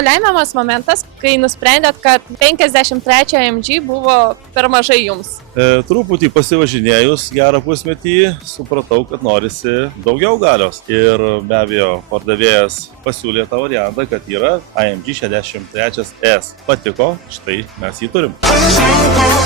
buvo lemiamas momentas, kai nusprendėt, kad 53 AMG buvo per mažai jums? Truputį pasivažinėjus gerą pusmetį, supratau, kad norisi daugiau galios. Ir be abejo, pardavėjas pasiūlė tą variantą, kad yra AMG 63S. Patiko, štai mes jį turim.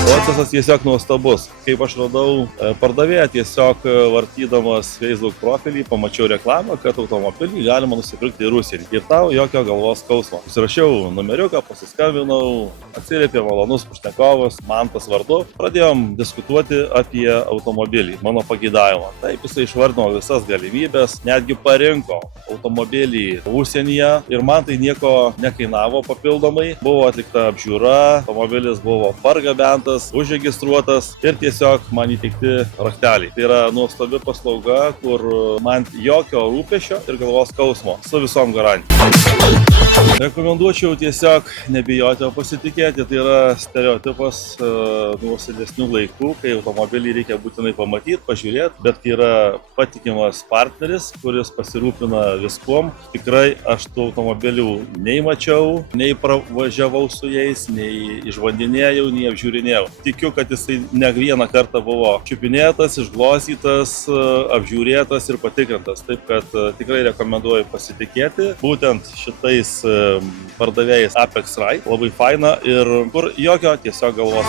Procesas tiesiog nuostabus. Kaip aš radau pardavėją, tiesiog vartydamas Facebook profilį, pamačiau reklamą, kad automobilį galima nusipirkti ir užsienį. Ir tau jokio galvos skausmo. Susirašiau numeriuką, pasiskambinau, atsiliepė malonus pašnekovas, Mantas vardu. Pradėjom diskutuoti apie automobilį, mano pageidavimą. Taip, jisai išvardino visas galimybės, netgi parinko automobilį užsienyje ir man tai nieko nekainavo papildomai. Buvo atlikta apžiūra, automobilis buvo pargabentas, užregistruotas ir tiesiog man įteikti rakteliai. Tai yra nuostabi paslauga, kur man jokio rūpesčio ir galvos skausmo su visom garantijom. Rekomenduočiau tiesiog nebijoti, o pasitikėti. Tai yra stereotipas nuo senesnių laikų, kai automobilį reikia būtinai pamatyti, pažiūrėti, bet kai yra patikimas partneris, kuris pasirūpina viskuom, tikrai aš tų automobilių nei mačiau, nei pravažiavau su jais, nei išvandinėjau, nei apžiūrinėjau. Tikiu, kad jisai ne vieną kartą buvo čiupinėtas, išglostytas, apžiūrėtas ir patikrintas. Taip, kad tikrai rekomenduoju pasitikėti būtent šitais pardavėjais Apex Ride. Labai faina ir kur jokio tiesiog galvos.